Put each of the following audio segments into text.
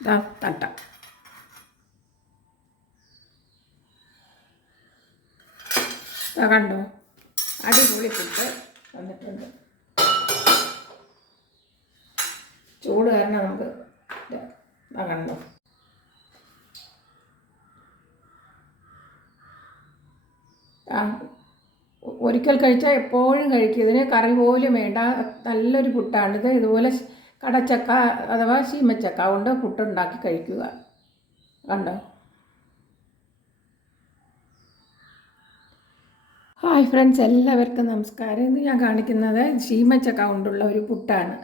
ഇതാ തട്ട. കണ്ടോ? അടിപൊളി പുട്ട് വന്നിട്ടുണ്ട്. ചൂട് കാരണം നമുക്ക് കണ്ടോ? ഒരിക്കൽ കഴിച്ചാൽ എപ്പോഴും കഴിക്കും. ഇതിന് കറി പോലും വേണ്ട. നല്ലൊരു പുട്ടാണിത് ഇതുപോലെ കടച്ചക്ക അഥവാ ശീമച്ചക്ക കൊണ്ട് പുട്ടുണ്ടാക്കി കഴിക്കുക. കണ്ടോ? ഹായ് ഫ്രണ്ട്സ് എല്ലാവർക്കും നമസ്കാരം. ഇന്ന് ഞാൻ കാണിക്കുന്നത് ശീമച്ചക്ക കൊണ്ടുള്ള ഒരു പുട്ടാണ്.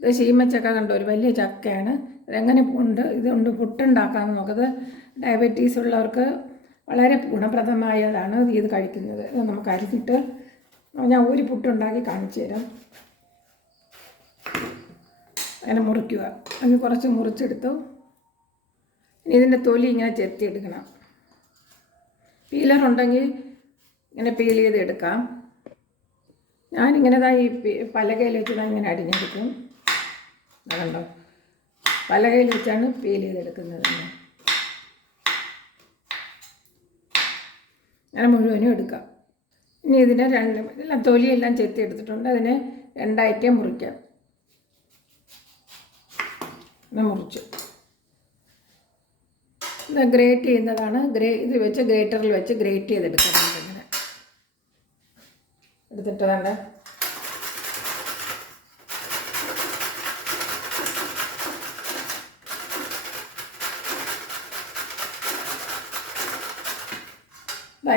ഇത് ശീമച്ചക്ക കണ്ടോ? ഒരു വലിയ ചക്കയാണ്. ഇതെങ്ങനെ ഉണ്ട്? ഇതുകൊണ്ട് പുട്ടുണ്ടാക്കാമെന്ന് നോക്കുന്നത് ഡയബറ്റീസ് ഉള്ളവർക്ക് വളരെ ഗുണപ്രദമായതാണ് ഇത് കഴിക്കുന്നത്. ഇത് നമുക്ക് അരിഞ്ഞിട്ട് ഞാൻ ഒരു പുട്ടുണ്ടാക്കി കാണിച്ചു തരാം അങ്ങനെ മുറിക്കുക. അങ്ങനെ കുറച്ച് മുറിച്ചെടുത്തു. ഇനി ഇതിന്റെ തൊലി ഇങ്ങനെ പീലർ ഉണ്ടെങ്കിൽ ഇങ്ങനെ പീൽ ചെയ്ത് എടുക്കാം ഞാനിങ്ങനെ ഇതാ ഈ പലകയിൽ വെച്ച് ഞാൻ ഇങ്ങനെ അടിഞ്ഞെടുക്കും. അതുണ്ടോ പലകയിൽ വെച്ചാണ് പീൽ ചെയ്തെടുക്കുന്നത്. അങ്ങനെ മുഴുവനും എടുക്കാം. ഇനി ഇതിനെ രണ്ട് തൊലിയെല്ലാം ചെത്തി എടുത്തിട്ടുണ്ട് അതിനെ രണ്ടായിട്ടേ മുറിക്കാം. ഇങ്ങനെ മുറിച്ചു. ഇത് ഗ്രേറ്റ് ചെയ്യുന്നതാണ്. ഗ്രേ ഇത് വെച്ച് ഗ്രേറ്ററിൽ വെച്ച് ഗ്രേറ്റ് ചെയ്തെടുക്കാം ഇങ്ങനെ എടുത്തിട്ട് വേണ്ട.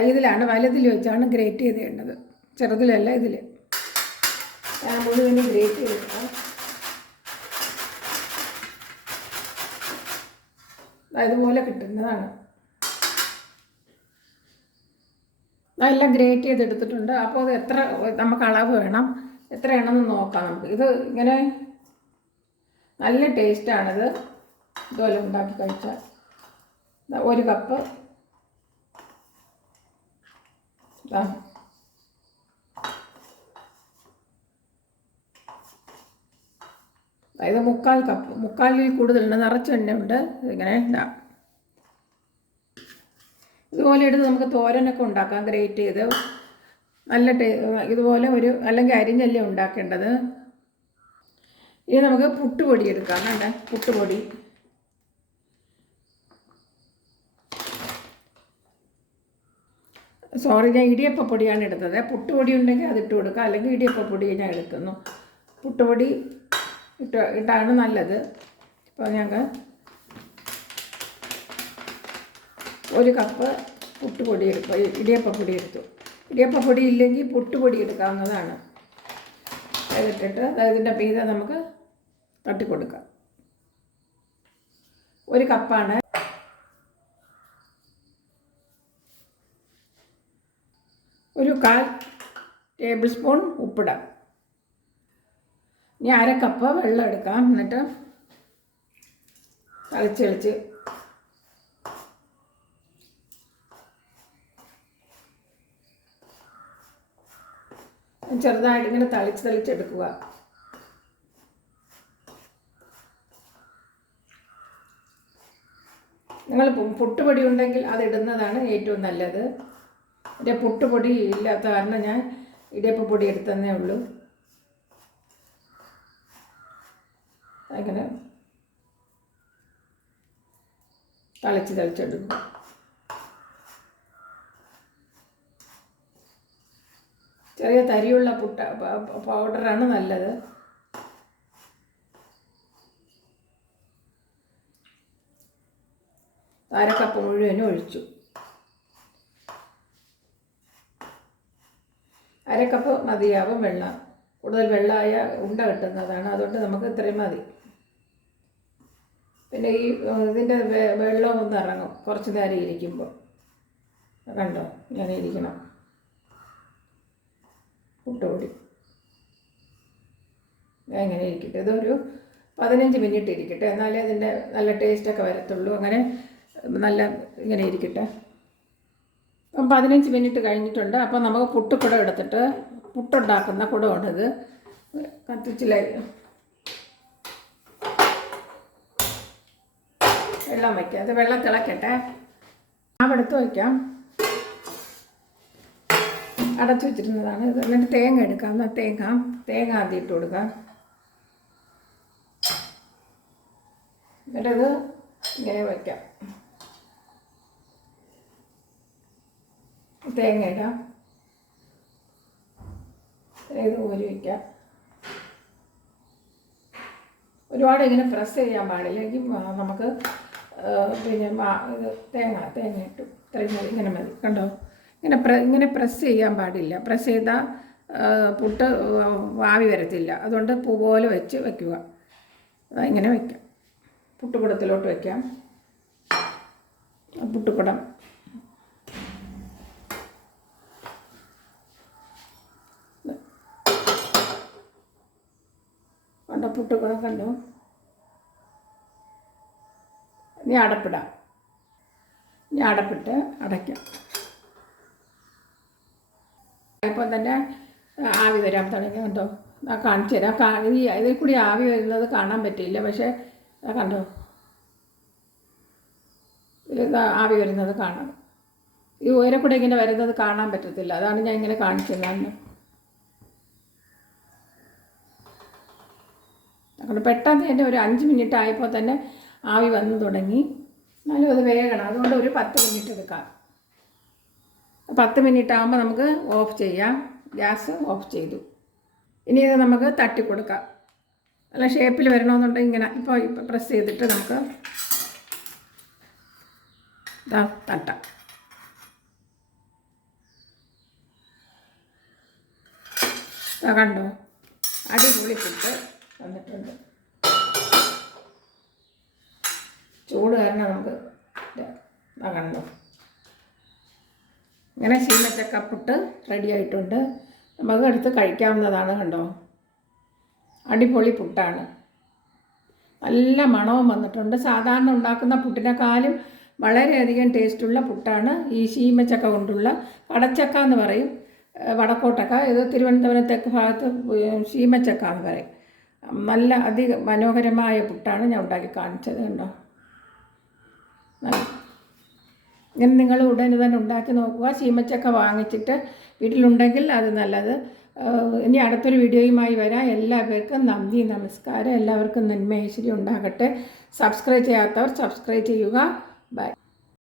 ഇതിലാണ് വലതിൽ വെച്ചാണ് ഗ്രേറ്റ് ചെയ്തേണ്ടത്. ചെറുതിലല്ല ഇതിൽ ഞാൻ മുഴുവനും ഗ്രേറ്റ് ചെയ്തെടുക്കാം ഇതുപോലെ കിട്ടുന്നതാണ്. എല്ലാം ഗ്രേറ്റ് ചെയ്തെടുത്തിട്ടുണ്ട്. അപ്പോൾ അത് എത്ര നമുക്ക് അളവ് വേണം. എത്രയാണെന്ന് നോക്കാം നമുക്ക്. ഇത് ഇങ്ങനെ നല്ല ടേസ്റ്റാണിത് ഇതുപോലെ ഉണ്ടാക്കി കഴിച്ചാൽ. ഒരു കപ്പ് ദാ. ഇത് മുക്കാൽ കപ്പ് മുക്കാലിൽ കൂടുതലുണ്ട് നിറച്ച ഉണ്ട് ഇങ്ങനെ ഇടാം ഇതുപോലെ എടുത്ത് നമുക്ക് തോരനൊക്കെ ഉണ്ടാക്കാം. ഗ്രേറ്റ് ചെയ്ത്. നല്ല ഇതുപോലെ ഒരു അല്ലെങ്കിൽ അരിഞ്ഞല്ലേ ഉണ്ടാക്കേണ്ടത്. ഇനി നമുക്ക് പുട്ടുപൊടി എടുക്കാം. വേണ്ട പുട്ടുപൊടി. സോറി ഞാൻ ഇടിയപ്പപ്പൊടിയാണ് എടുത്തത്. പുട്ടുപൊടി ഉണ്ടെങ്കിൽ അതിട്ട് കൊടുക്കാം. അല്ലെങ്കിൽ ഇടിയപ്പപ്പൊടി ഞാൻ എടുക്കുന്നു. പുട്ടുപൊടി ഇട്ട് ഇട്ടാണ് നല്ലത്. ഇപ്പോൾ ഞങ്ങൾ ഒരു കപ്പ് പുട്ടുപൊടി എടുക്കും ഇടിയപ്പപ്പൊടി എടുത്തു. ഇടിയപ്പപ്പൊടി ഇല്ലെങ്കിൽ പുട്ടുപൊടി എടുക്കാവുന്നതാണ്. അതിട്ടിട്ട് അതിന്റെ പീത നമുക്ക് തട്ടിക്കൊടുക്കാം. ഒരു കപ്പാണ്. ഒരു കാൽ ടേബിൾ സ്പൂൺ ഉപ്പിടാം. ഇനി അര കപ്പ് വെള്ളം എടുക്കാം എന്നിട്ട് തളിച്ചളിച്ച് ചെറുതായിട്ട് ഇങ്ങനെ തളിച്ച് തളിച്ചെടുക്കുക നിങ്ങൾ പുട്ടുപൊടി ഉണ്ടെങ്കിൽ അത് ഇടുന്നതാണ് ഏറ്റവും നല്ലത്. എന്റെ പുട്ടുപൊടി ഇല്ലാത്ത കാരണം ഞാൻ ഇടിയപ്പപ്പൊടി എടുത്തതന്നേ ഉള്ളൂ. അങ്ങനെ തളിച്ച് തളിച്ചെടുക്കും. ചെറിയ തരിയുള്ള പുട്ട പൗഡറാണ് നല്ലത്. അരക്കപ്പ് മുഴുവനും ഒഴിച്ചു. അരക്കപ്പ് മതിയാവും വെള്ളം. കൂടുതൽ വെള്ളമായ ഉണ്ട കിട്ടുന്നതാണ്. അതുകൊണ്ട് നമുക്ക് ഇത്രയും മതി. പിന്നെ ഈ ഇതിന്റെ വെള്ളം ഒന്ന് ഇറങ്ങും. കുറച്ച് നേരം ഇരിക്കുമ്പോൾ കണ്ടോ? ഇങ്ങനെ ഇരിക്കണം. പുട്ടുപൊടി ഇങ്ങനെ ഇരിക്കട്ടെ. ഇതൊരു പതിനഞ്ച് മിനിറ്റ് ഇരിക്കട്ടെ. എന്നാലേ അതിന്റെ നല്ല ടേസ്റ്റൊക്കെ വരത്തുള്ളൂ. അങ്ങനെ നല്ല ഇങ്ങനെ ഇരിക്കട്ടെ. അപ്പം പതിനഞ്ച് മിനിറ്റ് കഴിഞ്ഞിട്ടുണ്ട്. അപ്പോൾ നമുക്ക് പുട്ടുകുടം എടുത്തിട്ട് പുട്ടുണ്ടാക്കുന്ന കുടമാണിത് കത്തിച്ചില്ല? വെള്ളം വയ്ക്കാം. അത് വെള്ളം തിളക്കട്ടെ. മാവെടുത്ത് വയ്ക്കാം. അടച്ചു വെച്ചിരുന്നതാണ് എന്നിട്ട് തേങ്ങ എടുക്കാം. എന്നാൽ തേങ്ങ തേങ്ങ ആദ്യം ഇട്ട് കൊടുക്കാം. എന്നിട്ടത് ഇങ്ങനെ വയ്ക്കാം. തേങ്ങ ഇടാം. ഇത് ഊരി വയ്ക്കാം. ഒരുപാട് ഇങ്ങനെ പ്രസ് ചെയ്യാൻ പാടില്ല. എങ്കിൽ നമുക്ക് പിന്നെ മാ- തേങ്ങ തേങ്ങ ഇട്ടു ഇത്രയും മതി ഇങ്ങനെ മതി. കണ്ടോ? ഇങ്ങനെ പ്ര ഇങ്ങനെ പ്രസ് ചെയ്യാൻ പാടില്ല. പ്രസ് ചെയ്താൽ പുട്ട് വാവി വരത്തില്ല. അതുകൊണ്ട് പൂ പോലെ വെച്ച് വയ്ക്കുക ഇങ്ങനെ വയ്ക്കാം പുട്ടുകുടത്തിലോട്ട് വയ്ക്കാം പുട്ടുകുടം കണ്ടോ പുട്ടുകുടം കണ്ടോ? ഇനി അടപ്പിടാം. ഇനി അടപ്പിട്ട് അടയ്ക്കാം. ഇപ്പം തന്നെ ആവി വരാൻ തുടങ്ങി കണ്ടോ? ആ കാണിച്ചു തരാം. ഈ ഇതിൽ കൂടി ആവി വരുന്നത് കാണാൻ പറ്റിയില്ല. പക്ഷേ കണ്ടോ? ആവി വരുന്നത് കാണാം. ഈ ഉയരക്കൂടെ കൂടെ ഇങ്ങനെ വരുന്നത് കാണാൻ പറ്റത്തില്ല. അതാണ് ഞാൻ ഇങ്ങനെ കാണിച്ചത് അങ്ങനെ പെട്ടെന്ന് തന്നെ ഒരു അഞ്ച് മിനിറ്റ് ആയപ്പോൾ തന്നെ ആവി വന്നു തുടങ്ങി. എന്നാലും അത് വേഗണം. അതുകൊണ്ട് ഒരു പത്ത് മിനിറ്റ് എടുക്കാം. പത്ത് മിനിറ്റ് ആകുമ്പോൾ നമുക്ക് ഓഫ് ചെയ്യാം. ഗ്യാസ് ഓഫ് ചെയ്തു. ഇനി ഇത് നമുക്ക് തട്ടി കൊടുക്കാം. നല്ല ഷേപ്പിൽ വരണമെന്നുണ്ടെങ്കിൽ ഇങ്ങനെ ഇപ്പോൾ ഇപ്പോൾ പ്രസ് ചെയ്തിട്ട് നമുക്ക് തട്ടാം. കണ്ടോ? അടിപൊളി ഫുഡ് വന്നിട്ടുണ്ട്. കാരണം നമുക്ക് ഇതാ കണ്ടോ ഇങ്ങനെ ശീമച്ചക്കപ്പുട്ട് റെഡി ആയിട്ടുണ്ട്. നമുക്ക് എടുത്ത് കഴിക്കാവുന്നതാണ് കണ്ടോ? അടിപൊളി പുട്ടാണ്. നല്ല മണവും വന്നിട്ടുണ്ട്. സാധാരണ ഉണ്ടാക്കുന്ന പുട്ടിനേക്കാളും വളരെയധികം ടേസ്റ്റുള്ള പുട്ടാണ് ഈ ശീമച്ചക്ക കൊണ്ടുള്ള വടച്ചക്ക എന്ന് പറയും. വടക്കോട്ടക്ക. ഇത് തിരുവനന്തപുരം തെക്ക് ഭാഗത്ത് ശീമച്ചക്ക എന്ന് പറയും. നല്ല അതി മനോഹരമായ പുട്ടാണ് ഞാൻ ഉണ്ടാക്കി കാണിച്ചത് കണ്ടോ? ഇങ്ങനെ നിങ്ങൾ ഉടനെ തന്നെ ഉണ്ടാക്കി നോക്കുക. ചീമച്ചക്ക വാങ്ങിച്ചിട്ട് വീട്ടിലുണ്ടെങ്കിൽ അത് നല്ലത്. ഇനി അടുത്തൊരു വീഡിയോയുമായി വരാം. എല്ലാവർക്കും നന്ദി നമസ്കാരം. എല്ലാവർക്കും നന്മ ഐശ്വര്യം ഉണ്ടാകട്ടെ. സബ്സ്ക്രൈബ് ചെയ്യാത്തവർ സബ്സ്ക്രൈബ് ചെയ്യുക. ബൈ